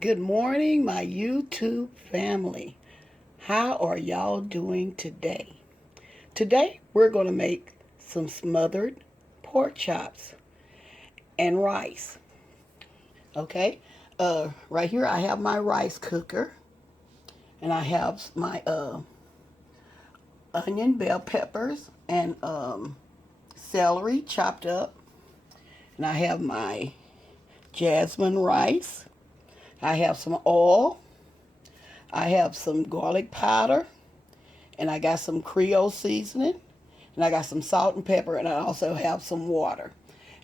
Good morning, my YouTube family. How are y'all doing today? Today, we're going to make some smothered pork chops and rice. Okay? Right here, I have my rice cooker, and I have my onion, bell peppers, and celery chopped up, and I have my jasmine rice. I have some oil. I have some garlic powder, and I got some Creole seasoning, and I got some salt and pepper, and I also have some water.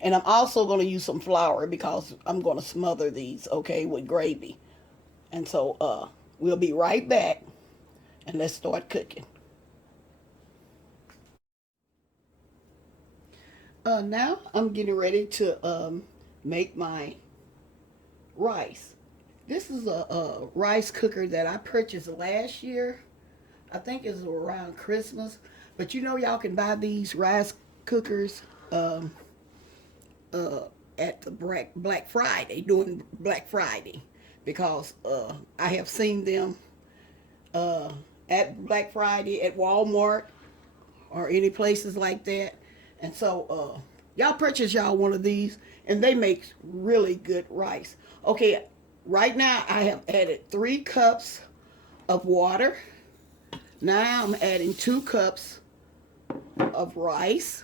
And I'm also going to use some flour because I'm going to smother these, okay, with gravy. And so we'll be right back, and let's start cooking. Now I'm getting ready to make my rice. This is a rice cooker that I purchased last year. I think it's around Christmas. But you know, y'all can buy these rice cookers um, uh, at the Black Friday, during Black Friday, because I have seen them uh, at Black Friday at Walmart or any places like that. And so y'all purchase y'all one of these, and they make really good rice. Okay, right now I have added 3 cups of water. Now I'm adding 2 cups of rice.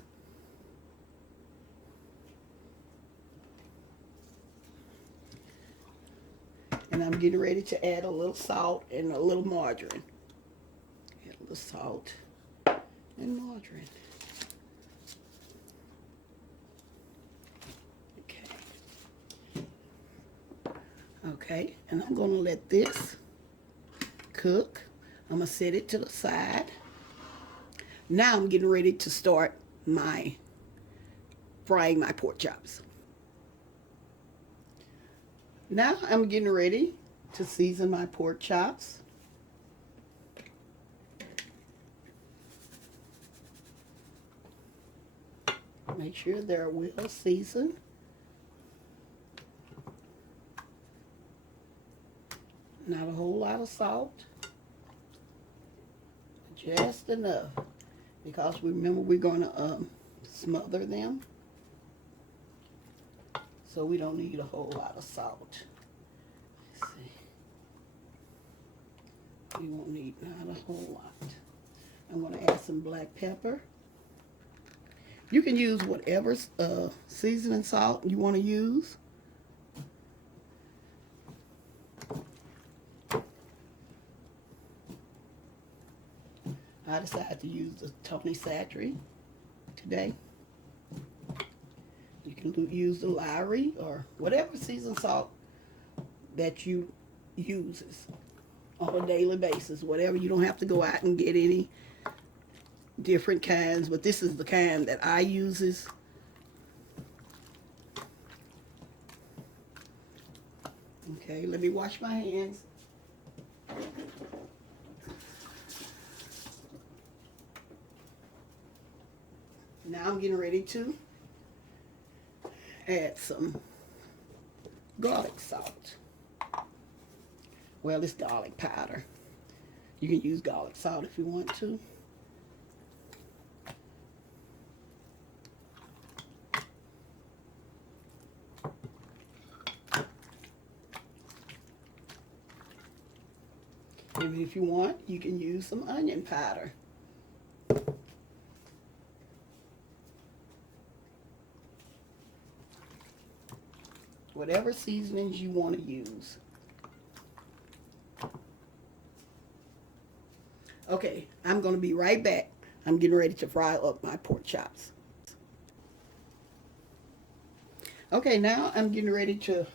And I'm getting ready to add a little salt and a little margarine. Add a little salt and margarine. Okay. Okay, and I'm gonna let this cook. I'm gonna set it to the side. Now I'm getting ready to start my frying my pork chops. Now I'm getting ready to season my pork chops. Make sure they're well seasoned. Not a whole lot of salt, just enough, because remember we're going to smother them, so we don't need a whole lot of salt. Let's see. We won't need not a whole lot. I'm going to add some black pepper. You can use whatever seasoning salt you want to use. I decided to use the Tony Satchery today. You can use the Lowry or whatever seasoned salt that you uses on a daily basis. Whatever, you don't have to go out and get any different kinds, but this is the kind that I uses. Okay, let me wash my hands. Now I'm getting ready to add some garlic salt. Well, it's garlic powder. You can use garlic salt if you want to. And if you want, you can use some onion powder. Whatever seasonings you want to use. Okay, I'm going to be right back. I'm getting ready to fry up my pork chops. Okay, now I'm getting ready to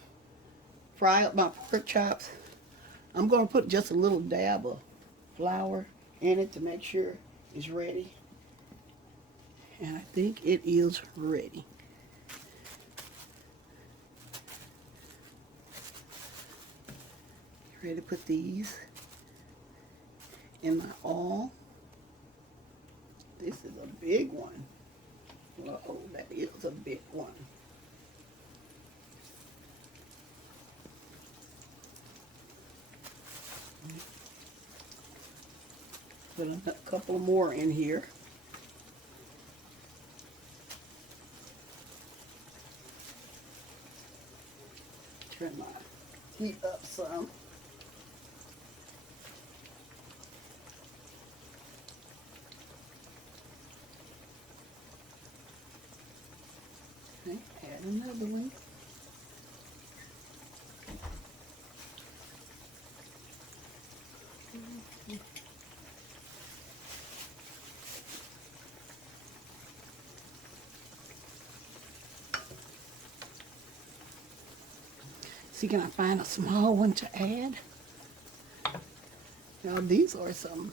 fry up my pork chops. I'm going to put just a little dab of flour in it to make sure it's ready. And I think it is ready. Ready to put these in my oil. This is a big one. Whoa, that is a big one. Put a couple more in here. Turn my heat up some. Okay, add another one. See, can I find a small one to add? Now, these are some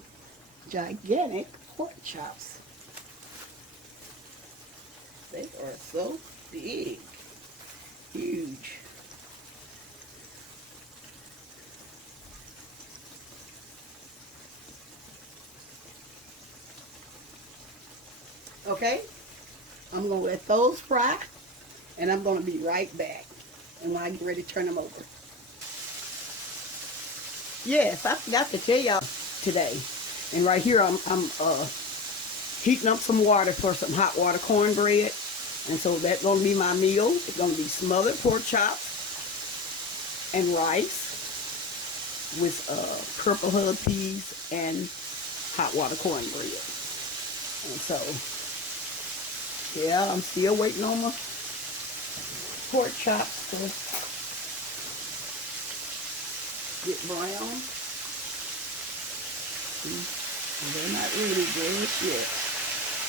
gigantic pork chops. They are so big, huge. Okay, I'm gonna let those fry, and I'm gonna be right back. And when I get ready to turn them over. Yes, I forgot to tell y'all today. And right here, I'm heating up some water for some hot water cornbread. And so that's gonna be my meal. It's gonna be smothered pork chops and rice with purple hub peas and hot water cornbread. And so, yeah, I'm still waiting on my pork chops to get brown. And they're not really good yet.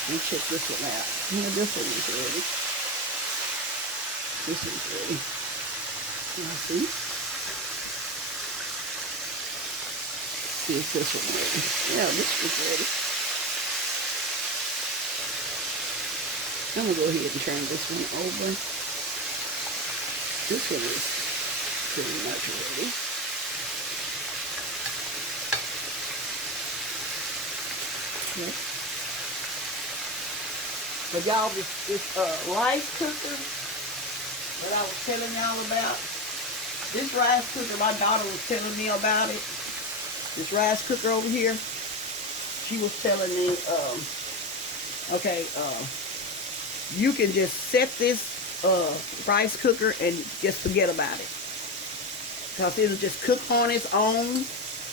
Let me check this one out. Yeah, this one is ready. This one's ready. Now see? See if this one's ready. Yeah, this one's ready. I'm gonna go ahead and turn this one over. This one is pretty much ready. Yep. But y'all, this rice cooker that I was telling y'all about, this rice cooker, my daughter was telling me about it. This rice cooker over here, she was telling me, okay, you can just set this rice cooker and just forget about it, because it'll just cook on its own,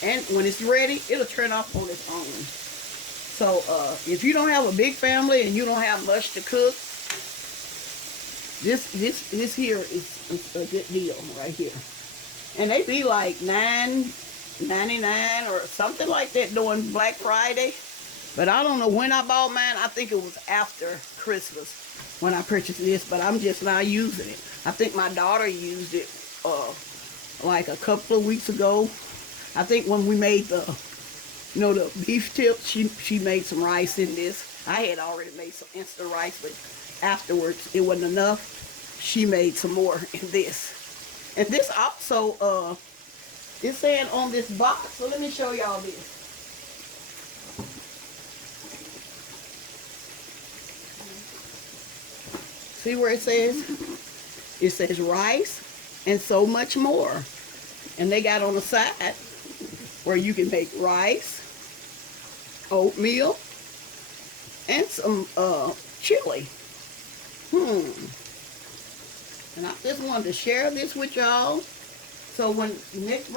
and when it's ready, it'll turn off on its own. So if you don't have a big family and you don't have much to cook, this here is a good deal right here. And they be like $9.99 or something like that during Black Friday. But I don't know when I bought mine. I think it was after Christmas when I purchased this, but I'm just not using it. I think my daughter used it like a couple of weeks ago. I think when we made the the beef tips, she made some rice in this. I had already made some instant rice, but afterwards it wasn't enough. She made some more in this. And this also is saying on this box, so let me show y'all this. See where it says? It says rice and so much more. And they got on the side where you can make rice, oatmeal, and some chili. And I just wanted to share this with y'all. So when the next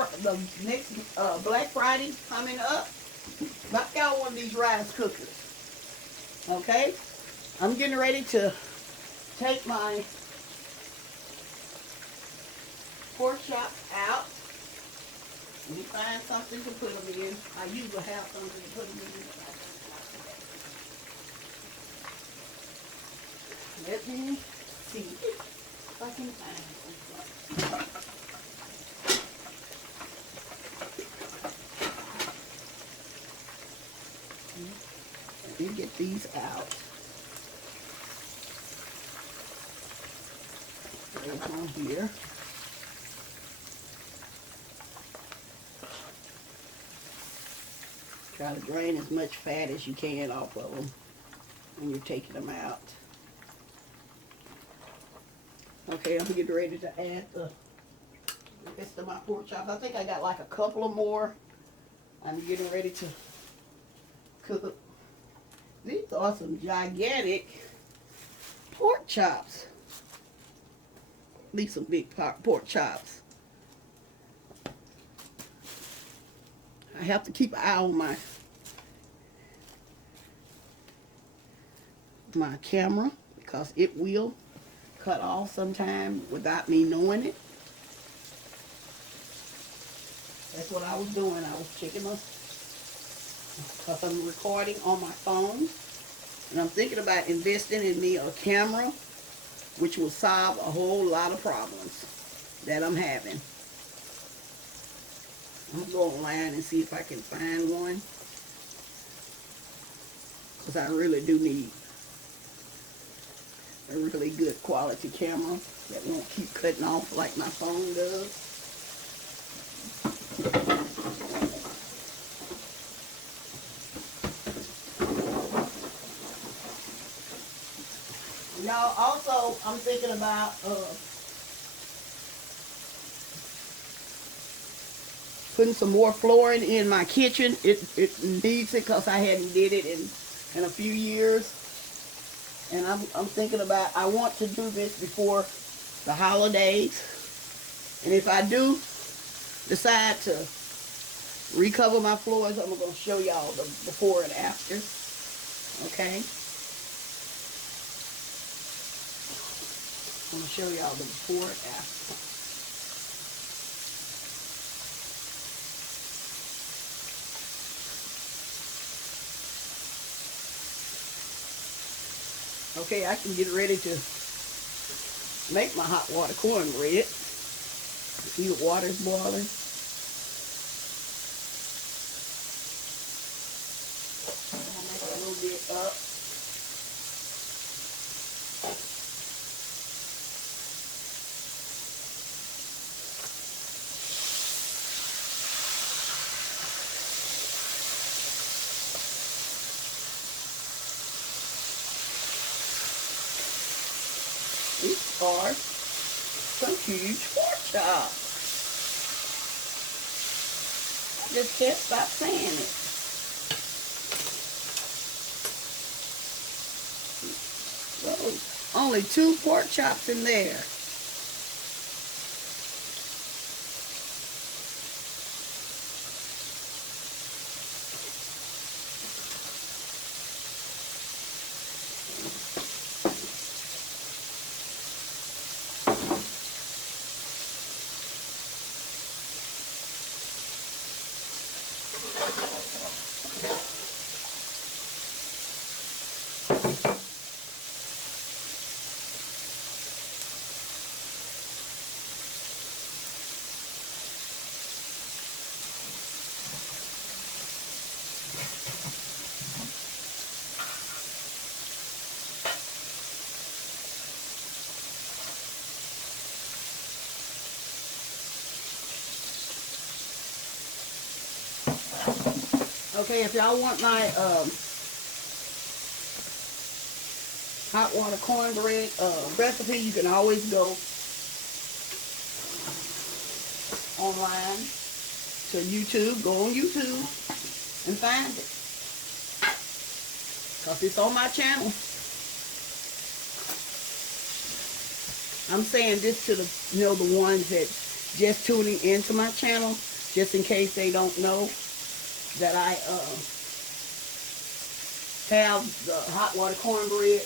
Black Friday coming up, knock out one of these rice cookers. Okay? I'm getting ready to take my pork chops out. Let me find something to put them in. I usually have something to put them in. Let me see if I can find something. Let me get these out. There's one here. Try to drain as much fat as you can off of them when you're taking them out. Okay, I'm getting ready to add the rest of my pork chops. I think I got like a couple of more. I'm getting ready to cook. These are some gigantic pork chops. These some big pork chops. I have to keep an eye on my camera because it will cut off sometime without me knowing it. That's what I was doing. I was checking my, because I'm recording on my phone, and I'm thinking about investing in me a camera, which will solve a whole lot of problems that I'm having. I'm going to go online and see if I can find one, because I really do need a really good quality camera that won't keep cutting off like my phone does. Now, also, I'm thinking about putting some more flooring in my kitchen. It needs it because I hadn't did it in a few years. And I'm thinking about, I want to do this before the holidays. And if I do decide to recover my floors, I'm going to show y'all the before and after. Okay? I'm going to show y'all the before and after. Okay, I can get ready to make my hot water cornbread. See the water's boiling. I'll make it a little bit up. These are some huge pork chops. I just can't stop saying it. So, only 2 pork chops in there. Okay, if y'all want my hot water cornbread recipe, you can always go online to YouTube. Go on YouTube and find it, because it's on my channel. I'm saying this to the ones that just tuning into my channel, just in case they don't know that I have the hot water cornbread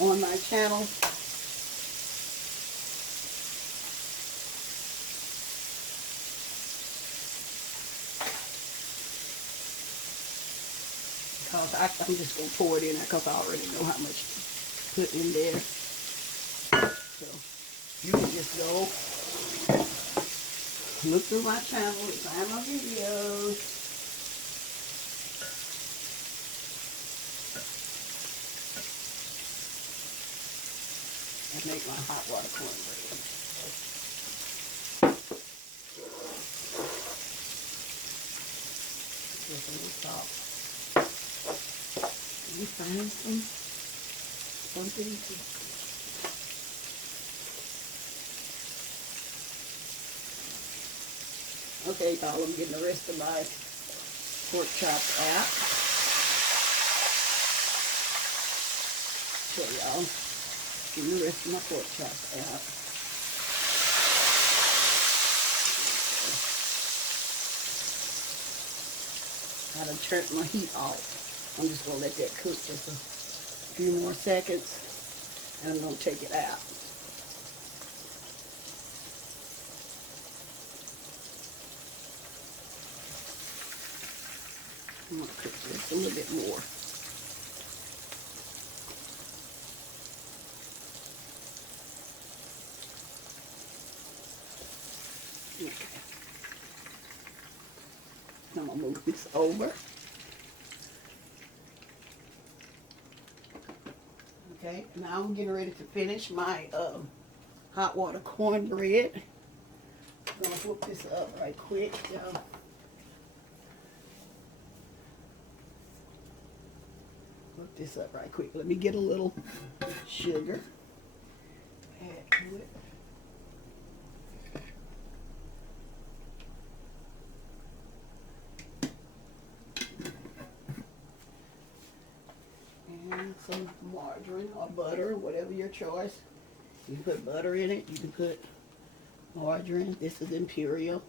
on my channel. Because I'm just going to pour it in there because I already know how much to put in there. So you can just go look through my channel and find my videos. And make my hot water cornbread. Just a little salt. Can you find something to... Okay, y'all, I'm getting the rest of my pork chops out. Show y'all. Get the rest of my pork chops out. I done turned my heat off. I'm just going to let that cook just a few more seconds, and I'm going to take it out. I'm going to cook this a little bit more. Okay. I'm going to move this over. Okay, now I'm getting ready to finish my hot water cornbread. I'm going to whip this up right quick, y'all. Whip this up right quick. Let me get a little sugar. Add to it. And some margarine or butter, whatever your choice. You can put butter in it. You can put margarine. This is Imperial.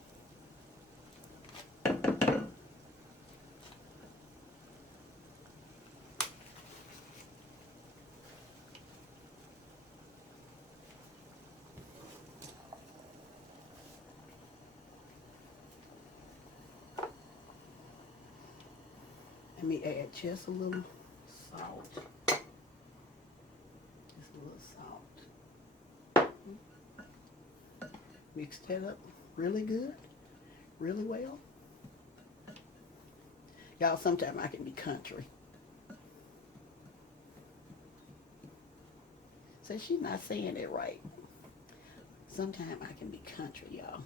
Let me add just a little salt. Just a little salt. Mix that up really good, really well. Y'all, sometimes I can be country. So she's not saying it right. Sometimes I can be country, y'all.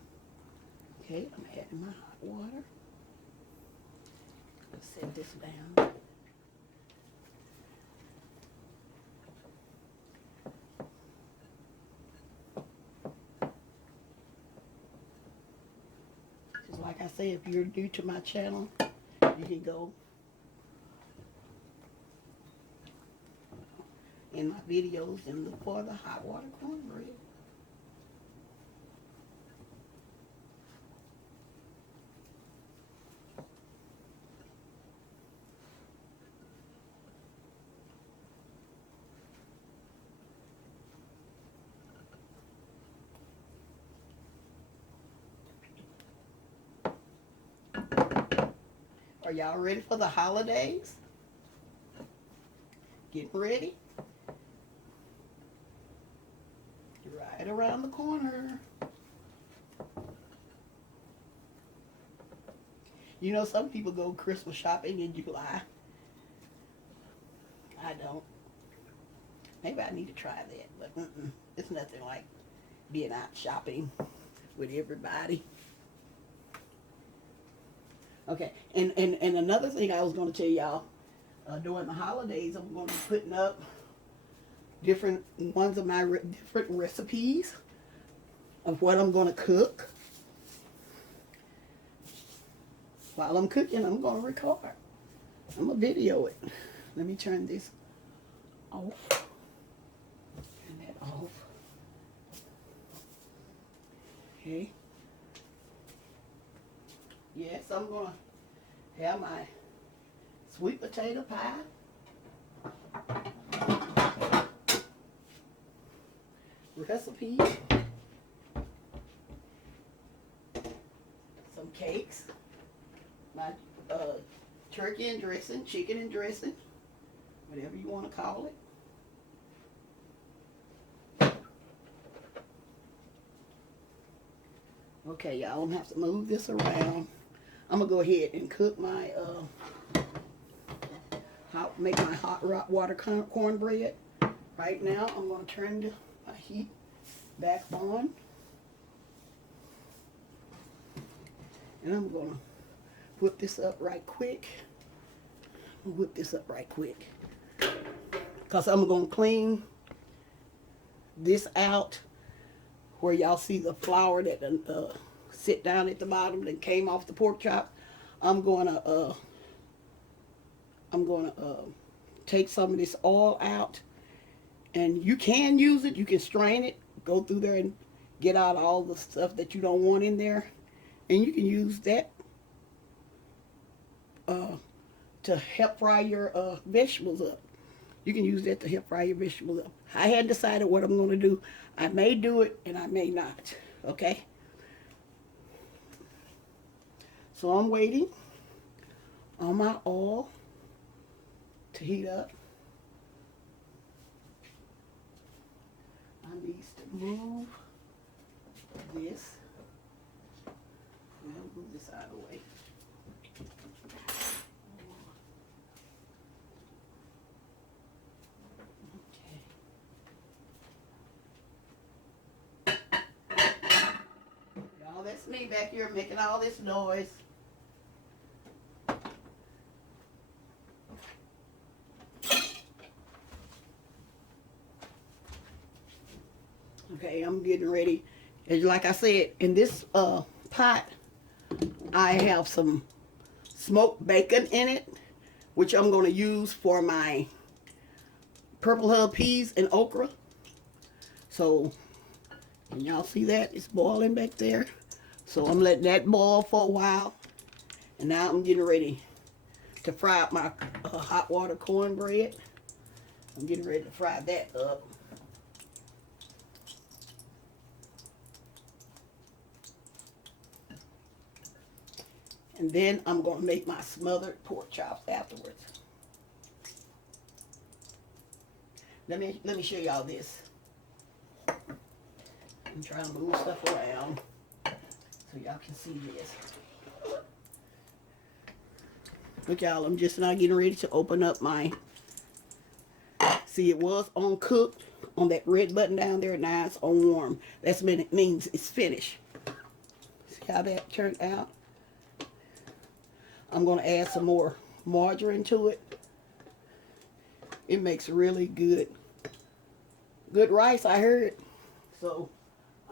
Okay, I'm adding my hot water. Let's set this down. Just like I say, if you're new to my channel, you can go in my videos and look for the hot water cornbread. Are y'all ready for the holidays? Getting ready? Right around the corner. You know, some people go Christmas shopping in July. I don't. Maybe I need to try that, but it's nothing like being out shopping with everybody. Okay, and another thing I was going to tell y'all, during the holidays, I'm going to be putting up different ones of my different recipes of what I'm going to cook. While I'm cooking, I'm going to record. I'm going to video it. Let me turn this off. Turn that off. Okay. Yes, I'm going to have my sweet potato pie. Recipe. Some cakes. My turkey and dressing, chicken and dressing, whatever you want to call it. Okay, y'all, I'm going to have to move this around. I'm going to go ahead and cook my, make my hot water cornbread. Right now, I'm going to turn my heat back on. And I'm going to whip this up right quick. Whip this up right quick. Because I'm going to clean this out where y'all see the flour that sit down at the bottom that came off the pork chop. I'm gonna take some of this oil out, and you can use it. You can strain it, go through there and get out all the stuff that you don't want in there, and you can use that to help fry your vegetables up. You can use that to help fry your vegetables up. I hadn't decided what I'm going to do. I may do it and I may not. Okay? So I'm waiting on my oil to heat up. I need to move this. I'll move this out of the way. Y'all, that's me back here making all this noise. Okay, I'm getting ready. And like I said, in this pot, I have some smoked bacon in it, which I'm going to use for my purple hub peas and okra. So, can y'all see that? It's boiling back there. So I'm letting that boil for a while. And now I'm getting ready to fry up my hot water cornbread. I'm getting ready to fry that up. And then I'm going to make my smothered pork chops afterwards. Let me show y'all this. I'm trying to move stuff around so y'all can see this. Look, y'all, I'm just now getting ready to open up my... See, it was on cooked on that red button down there. Now it's on warm. That means it's finished. See how that turned out? I'm going to add some more margarine to it. It makes really good rice, I heard. So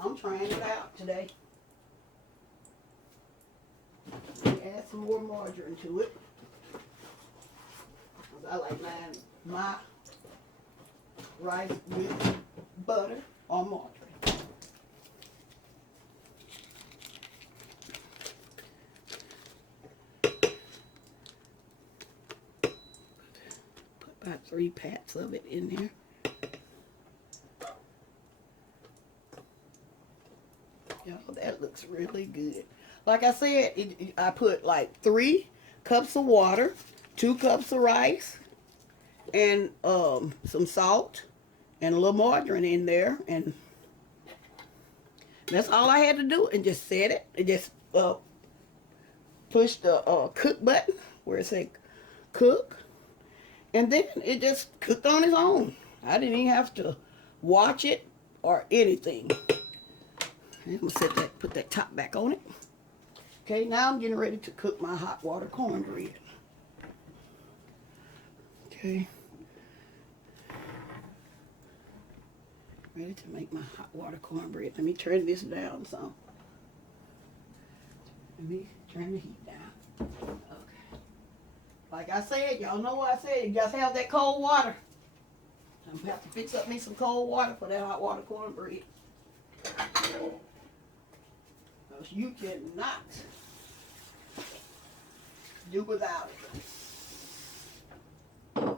I'm trying it out today. Add some more margarine to it. I like my rice with butter or margarine. Put about 3 pats of it in there. Y'all, that looks really good. Like I said, I put like 3 cups of water, 2 cups of rice, and some salt, and a little margarine in there, and that's all I had to do. And just set it, and just push the cook button where it said cook, and then it just cooked on its own. I didn't even have to watch it or anything. I'm gonna put that top back on it. Okay, now I'm getting ready to cook my hot water cornbread. Okay. Ready to make my hot water cornbread. Let me turn this down some. Let me turn the heat down. Okay. Like I said, y'all know what I said. You guys have that cold water. I'm gonna have to fix up me some cold water for that hot water cornbread. Because you cannot do without it. Okay.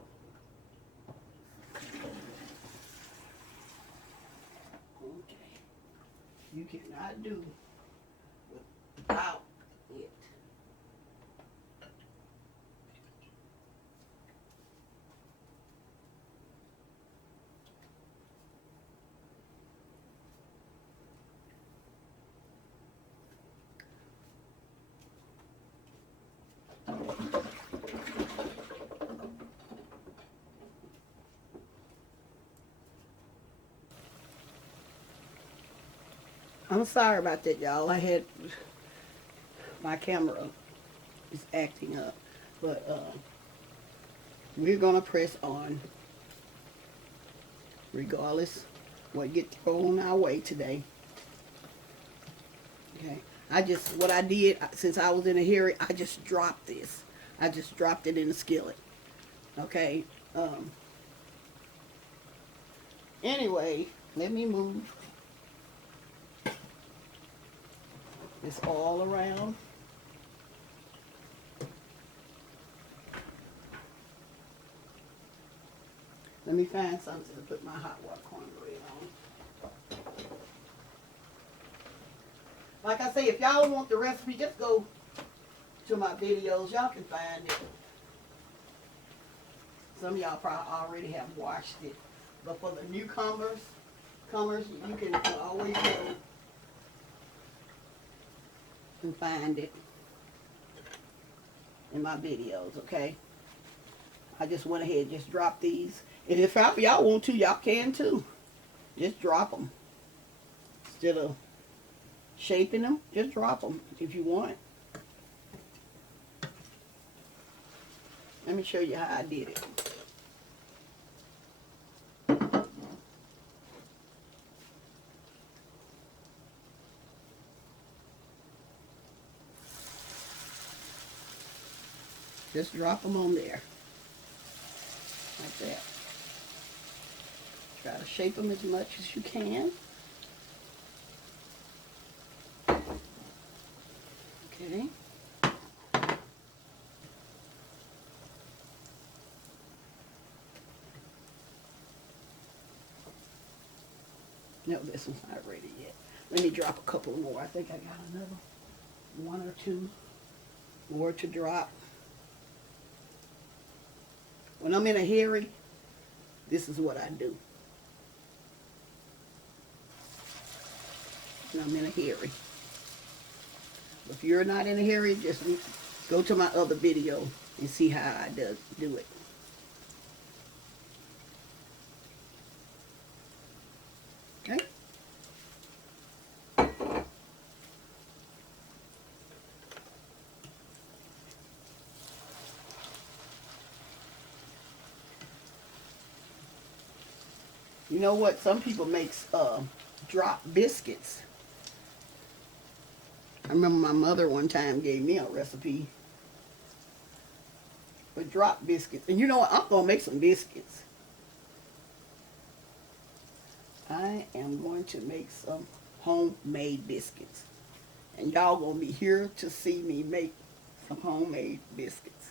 You cannot do without it. I'm sorry about that, y'all. My camera is acting up, but we're gonna press on regardless what gets thrown our way today. Okay, what I did, since I was in a hurry, I just dropped this. I just dropped it in the skillet. Okay. Anyway, let me move this all around. Let me find something to put my hot water cornbread on. Like I say, if y'all want the recipe, just go to my videos. Y'all can find it. Some of y'all probably already have watched it. But for the newcomers, you can always go and find it in my videos, okay? I just went ahead and just dropped these. And if y'all want to, y'all can too. Just drop them. Instead of shaping them, just drop them if you want. Let me show you how I did it. Just drop them on there. Like that. Try to shape them as much as you can. Okay. No, this one's not ready yet. Let me drop a couple more. I think I got another one or two more to drop. When I'm in a hurry, this is what I do. When I'm in a hurry. If you're not in a hurry, just go to my other video and see how I do it. Okay? You know what? Some people make drop biscuits. I remember my mother one time gave me a recipe for drop biscuits. And you know what? I'm going to make some biscuits. I am going to make some homemade biscuits. And y'all going to be here to see me make some homemade biscuits.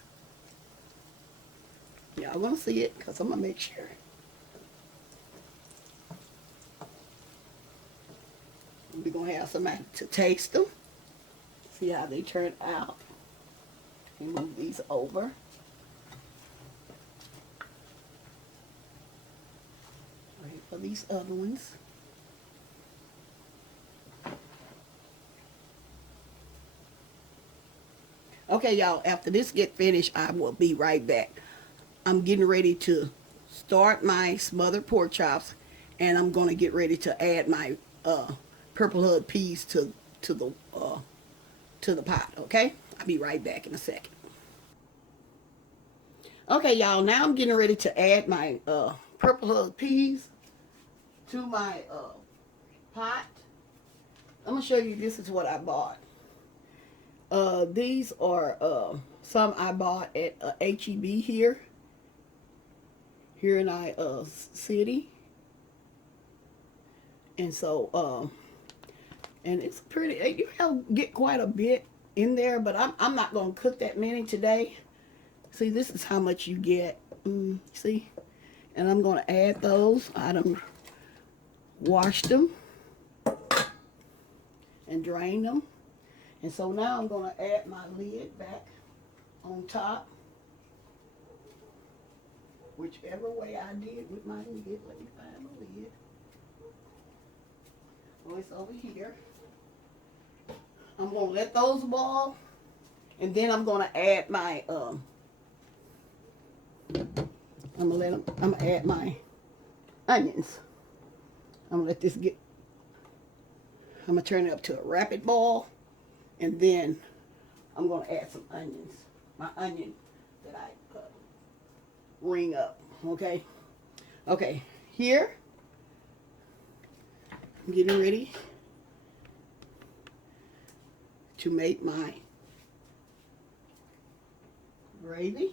Y'all going to see it because I'm going to make sure. We're going to have somebody to taste them. See how they turn out. And move these over. Wait for these other ones. Okay, y'all, after this get finished, I will be right back. I'm getting ready to start my smothered pork chops, and I'm going to get ready to add my purple hull peas to the pot, okay? I'll be right back in a second. Okay, y'all, now I'm getting ready to add my purple hull peas to my pot. I'm going to show you, this is what I bought. These are some I bought at H-E-B here in our city. And so, and it's pretty, you have get quite a bit in there, but I'm not going to cook that many today. See, this is how much you get. See? And I'm going to add those. I done washed them and drained them. And so now I'm going to add my lid back on top. Whichever way I did with my lid. Let me find the lid. Oh, it's over here. I'm going to let those boil. And then I'm going to add my, I'm going to add my onions. I'm going to let this get, I'm going to turn it up to a rapid boil. And then I'm going to add some onions. My onion that I ring up. Okay? Okay. Here. I'm getting ready to make my gravy.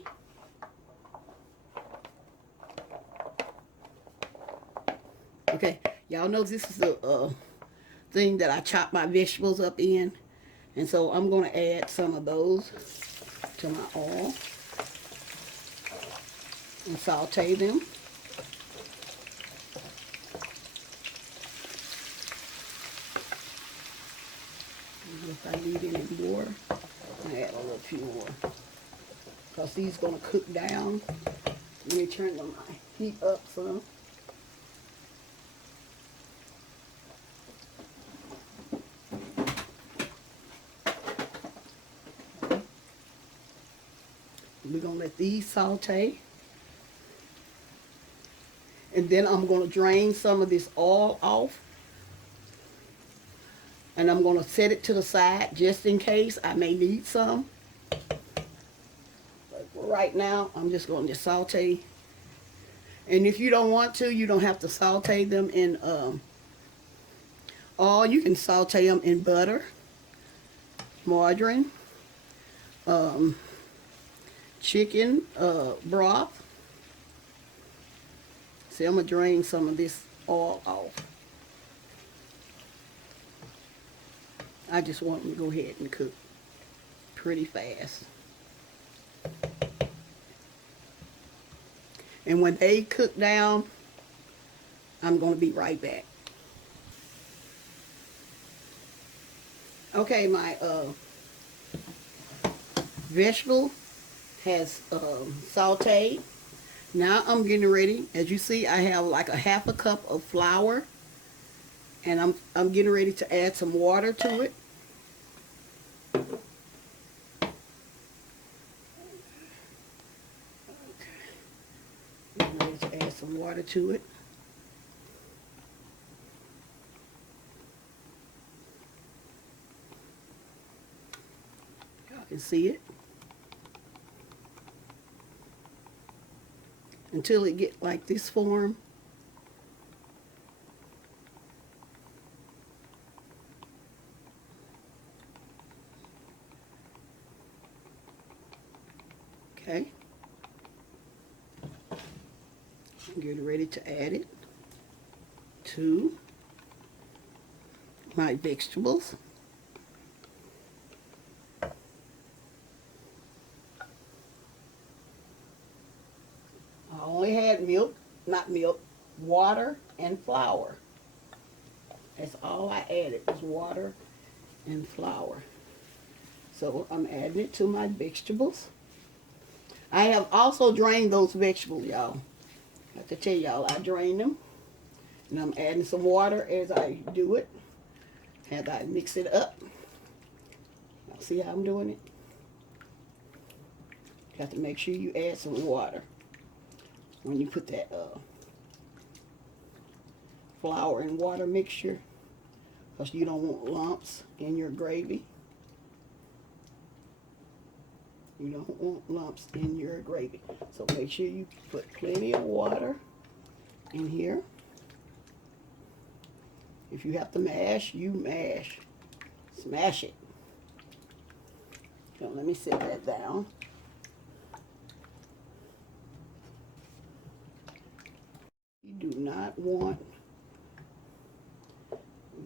Okay, y'all know this is the thing that I chop my vegetables up in. And so I'm going to add some of those to my oil and saute them. If I need any more, I add a little few more. Because these going to cook down. Let me turn my heat up some. We're going to let these saute. And then I'm going to drain some of this oil off. And I'm going to set it to the side just in case I may need some. But right now, I'm just going to saute. And if you don't want to, you don't have to saute them in oil. You can saute them in butter, margarine, chicken broth. See, I'm going to drain some of this oil off. I just want them to go ahead and cook pretty fast. And when they cook down, I'm going to be right back. Okay, my vegetable has sauteed. Now I'm getting ready. As you see, I have like a half a cup of flour. And I'm getting ready to add some water to it. Okay. Getting ready to add some water to it. Y'all can see it. Until it gets like this form. Okay. I'm getting ready to add it to my vegetables. I only had water and flour. That's all I added was water and flour. So I'm adding it to my vegetables. I have also drained those vegetables, y'all. I have to tell y'all, I drained them. And I'm adding some water as I do it. As I mix it up. Y'all see how I'm doing it? You have to make sure you add some water when you put that flour and water mixture. Because you don't want lumps in your gravy. You don't want lumps in your gravy. So make sure you put plenty of water in here. If you have to mash, you mash. Smash it. So let me set that down. You do not want,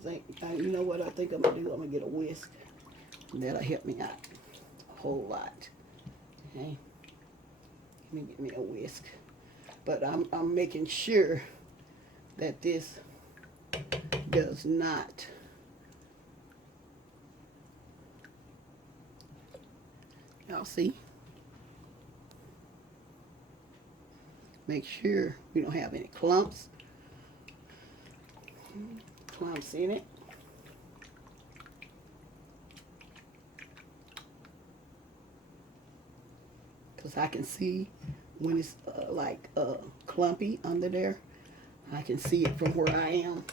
you know what I think I'm going to do? I'm going to get a whisk. That'll help me out a whole lot. Okay, let me get me a whisk. But I'm making sure that this does not y'all see? Make sure we don't have any clumps in it. Because I can see when it's clumpy under there. I can see it from where I am.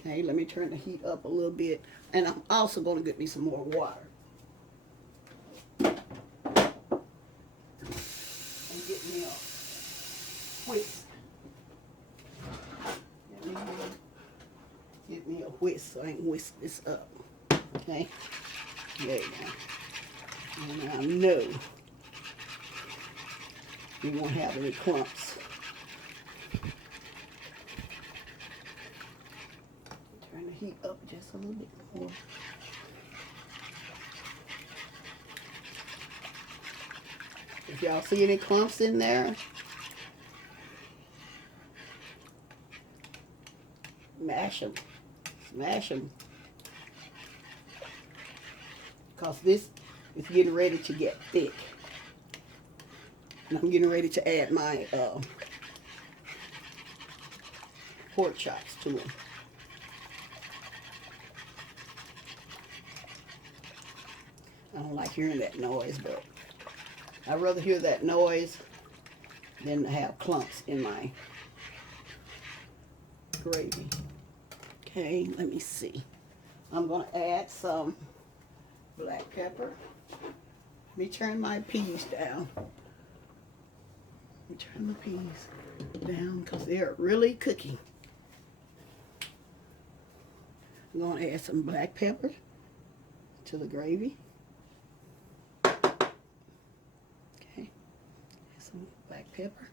Okay, let me turn the heat up a little bit. And I'm also going to get me some more water. And get me a whisk. Let me get me a whisk so I can whisk this up. Okay. There you go. And I know you won't have any clumps. Turn the heat up just a little bit more. If y'all see any clumps in there, mash them, smash them. Because this is getting ready to get thick. And I'm getting ready to add my pork chops to it. I don't like hearing that noise, but I'd rather hear that noise than have clumps in my gravy. Okay, let me see. I'm going to add some black pepper. Let me turn my peas down. Let me turn the peas down because they're really cooking. I'm going to add some black pepper to the gravy. Some black pepper,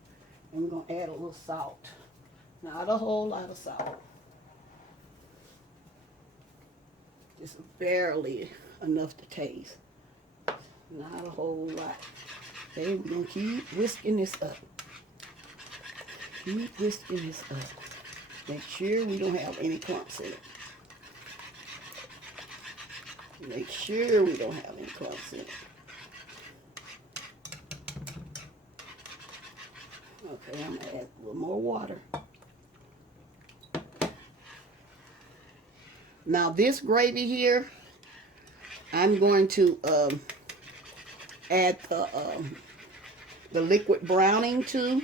and we're going to add a little salt. Not a whole lot of salt. Just barely enough to taste. Not a whole lot. Okay, we're going to keep whisking this up. Keep whisking this up. Make sure we don't have any clumps in it. Make sure we don't have any clumps in it. Okay, I'm going to add a little more water. Now this gravy here, I'm going to add the liquid browning to.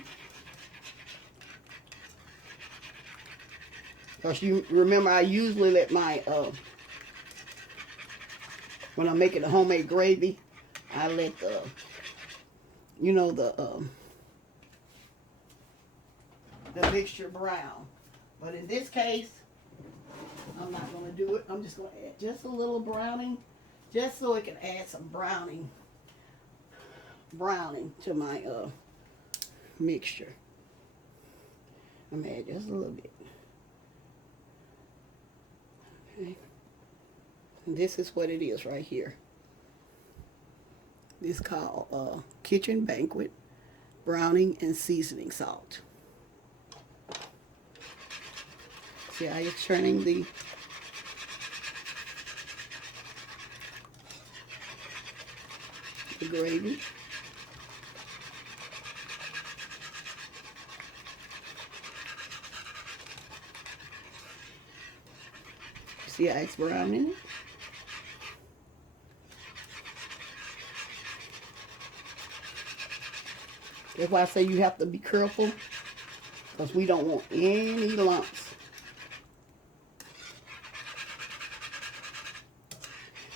Because you remember I usually let my, when I'm making the homemade gravy, I let the, you know, the mixture brown. But in this case, I'm not going to do it. I'm just going to add just a little browning, just so it can add some browning to my mixture. I'm going to add just a little bit. Okay. And this is what it is right here. This is called Kitchen Banquet Browning and Seasoning Salt. See how it's turning the gravy. See how it's browning? That's why I say you have to be careful, because we don't want any lumps.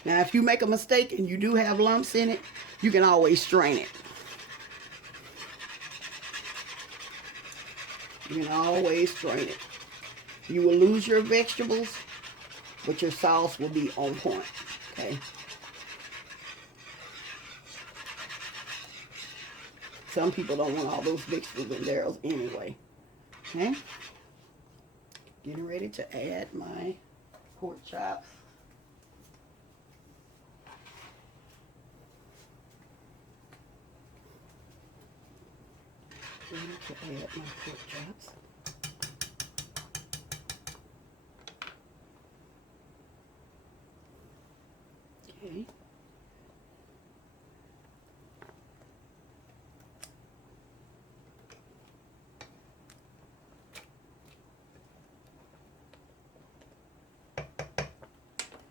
Now, if you make a mistake and you do have lumps in it, you can always strain it. You can always strain it. You will lose your vegetables, but your sauce will be on point, okay? Some people don't want all those vegetables in theirs anyway, okay? Getting ready to add my pork chops. Ready to add my pork chops. Okay.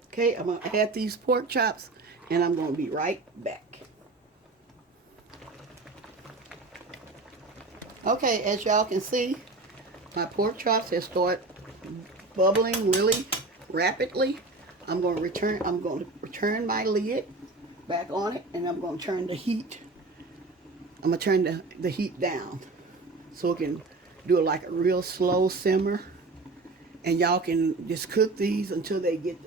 Okay, I'm going to add these pork chops, and I'm going to be right back. Okay, as y'all can see, my pork chops have started bubbling really rapidly. I'm going to return my lid back on it, and I'm going to turn the heat. I'm going to turn the heat down so it can do it like a real slow simmer. And y'all can just cook these until they get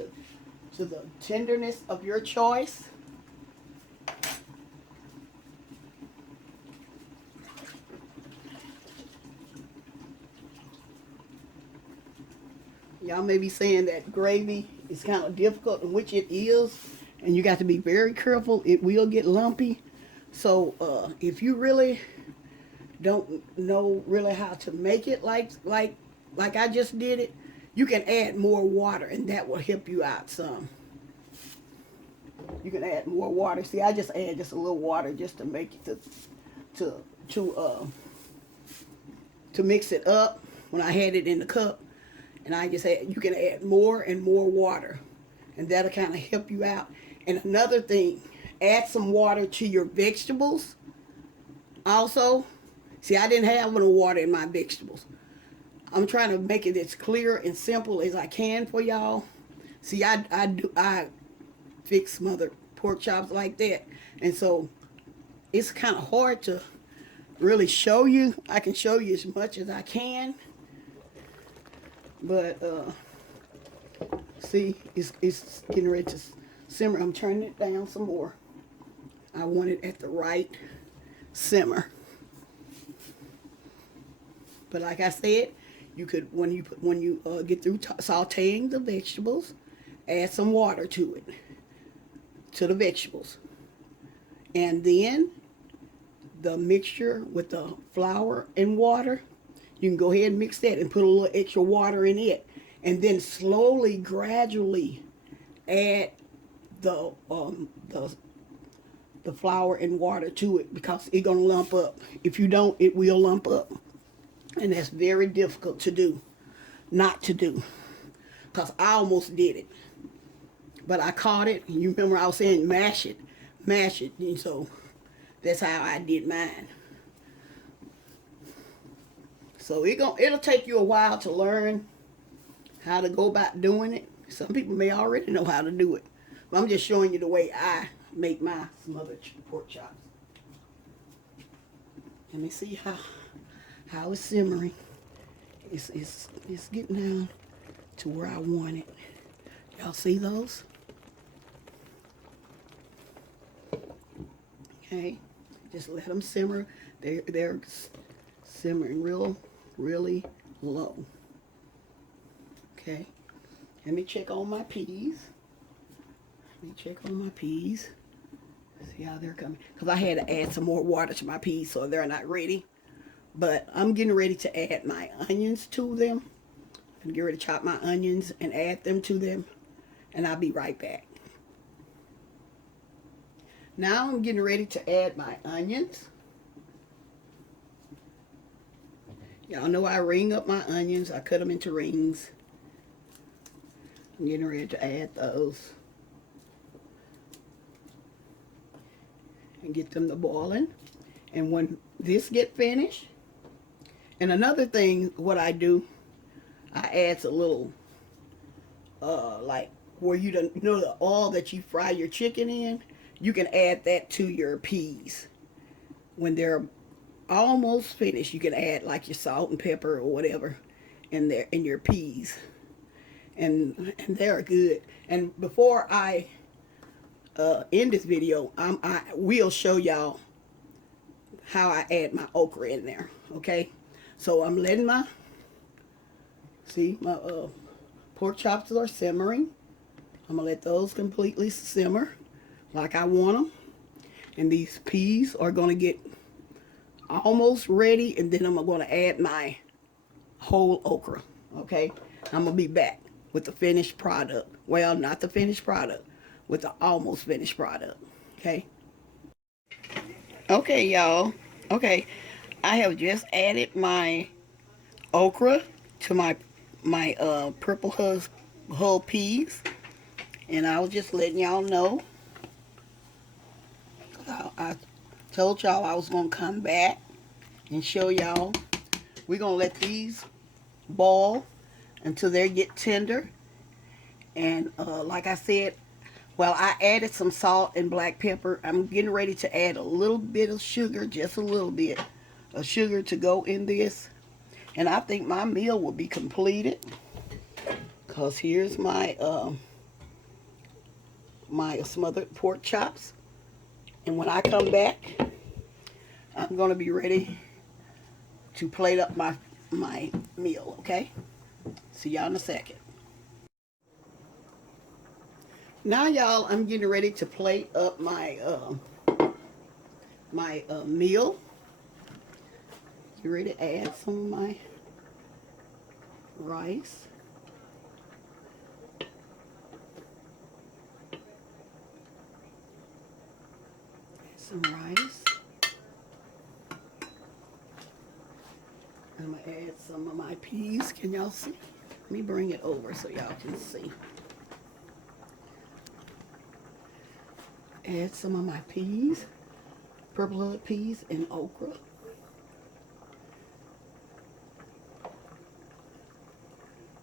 to the tenderness of your choice. Y'all may be saying that gravy is kind of difficult, in which it is, and you got to be very careful. It will get lumpy. So if you really don't know really how to make it like I just did it, you can add more water, and that will help you out some. You can add more water. See, I just add just a little water just to make it to mix it up when I had it in the cup. And I just add, you can add more and more water, and that'll kind of help you out. And another thing, add some water to your vegetables. Also, see, I didn't have no water in my vegetables. I'm trying to make it as clear and simple as I can for y'all. See, I fix smothered pork chops like that, and so it's kind of hard to really show you. I can show you as much as I can. But see, it's getting ready to simmer. I'm turning it down some more. I want it at the right simmer. But like I said, you could when you get through sautéing the vegetables, add some water to it, to the vegetables, and then the mixture with the flour and water. You can go ahead and mix that and put a little extra water in it. And then slowly, gradually add the flour and water to it, because it's going to lump up. If you don't, it will lump up. And that's very difficult to do, not to do. Because I almost did it. But I caught it. You remember I was saying mash it. Mash it. And so that's how I did mine. So it'll take you a while to learn how to go about doing it. Some people may already know how to do it, but I'm just showing you the way I make my smothered pork chops. Let me see how it's simmering. It's getting down to where I want it. Y'all see those? Okay, just let them simmer. They're simmering really low. Okay, let me check on my peas. See how they're coming. Because I had to add some more water to my peas, so they're not ready. But I'm getting ready to add my onions to them. I'm getting ready to chop my onions and add them to them. And I'll be right back. Now I'm getting ready to add my onions. Y'all know I ring up my onions. I cut them into rings. I'm getting ready to add those. And get them to boiling. And when this get finished, and another thing, what I do, I add a little, like where you don't, you know, the oil that you fry your chicken in, you can add that to your peas. When they're almost finished, you can add like your salt and pepper or whatever in there in your peas, and they're good. And before I end this video, I will show y'all how I add my okra in there. Okay, so I'm letting my pork chops are simmering. I'm gonna let those completely simmer like I want them, and these peas are gonna get almost ready, and then I'm going to add my whole okra. Okay, I'm gonna be back with the finished product. Well, not the finished product, with the almost finished product. Okay, y'all. Okay, I have just added my okra to my purple hull peas, and I was just letting y'all know. I told y'all I was gonna come back and show y'all. We're gonna let these boil until they get tender. And like I said, well, I added some salt and black pepper. I'm getting ready to add a little bit of sugar, just a little bit of sugar to go in this. And I think my meal will be completed, because here's my my smothered pork chops. And when I come back, I'm going to be ready to plate up my meal, okay? See y'all in a second. Now, y'all, I'm getting ready to plate up my meal. Get ready to add some of my rice. Some rice. I'm gonna add some of my peas. Can y'all see? Let me bring it over so y'all can see. Add some of my peas, purple hood peas and okra.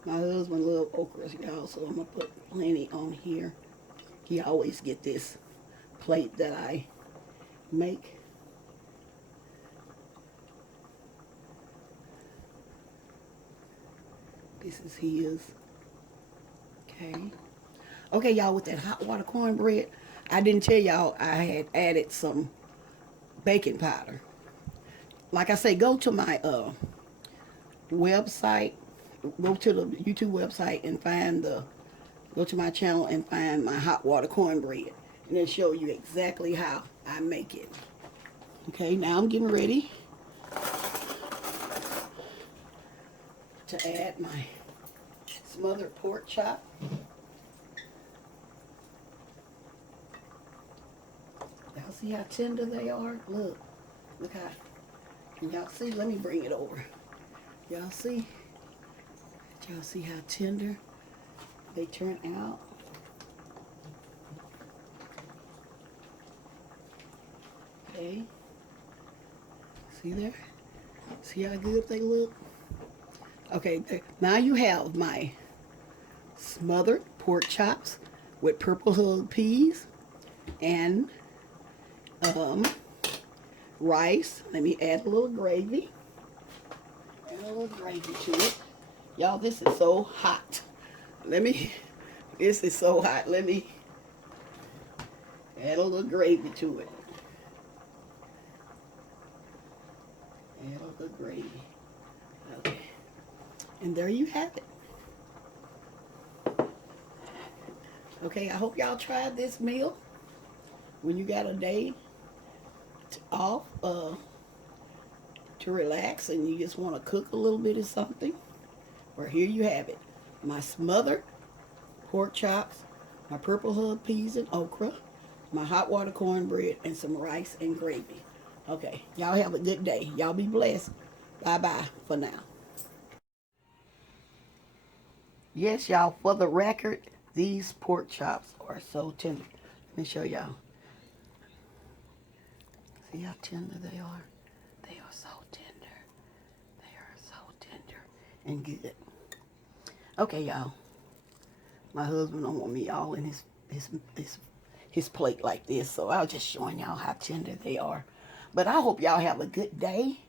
My husband loves okras, y'all, so I'm gonna put plenty on here. He always get this plate that I make. This is his. Okay, y'all, with that hot water cornbread, I didn't tell y'all I had added some baking powder. Like I say, go to my website, go to the YouTube website and go to my channel and find my hot water cornbread. And it'll show you exactly how I make it. Okay, now I'm getting ready to add my smothered pork chop. Y'all see how tender they are? Look how, can y'all see? Let me bring it over. Y'all see? Y'all see how tender they turn out? Okay. See there? See how good they look? Okay, now you have my smothered pork chops with purple hood peas and rice. Let me add a little gravy. Add a little gravy to it. Y'all, this is so hot. This is so hot. Let me add a little gravy to it. Add a little gravy. Okay. And there you have it. Okay, I hope y'all tried this meal when you got a day off to relax and you just want to cook a little bit of something. Well, here you have it. My smothered pork chops, my purple hood peas and okra, my hot water cornbread, and some rice and gravy. Okay, y'all have a good day. Y'all be blessed. Bye-bye for now. Yes, y'all, for the record, these pork chops are so tender. Let me show y'all. See how tender they are? They are so tender. They are so tender and good. Okay, y'all. My husband don't want me all in his plate like this, so I was just showing y'all how tender they are. But I hope y'all have a good day.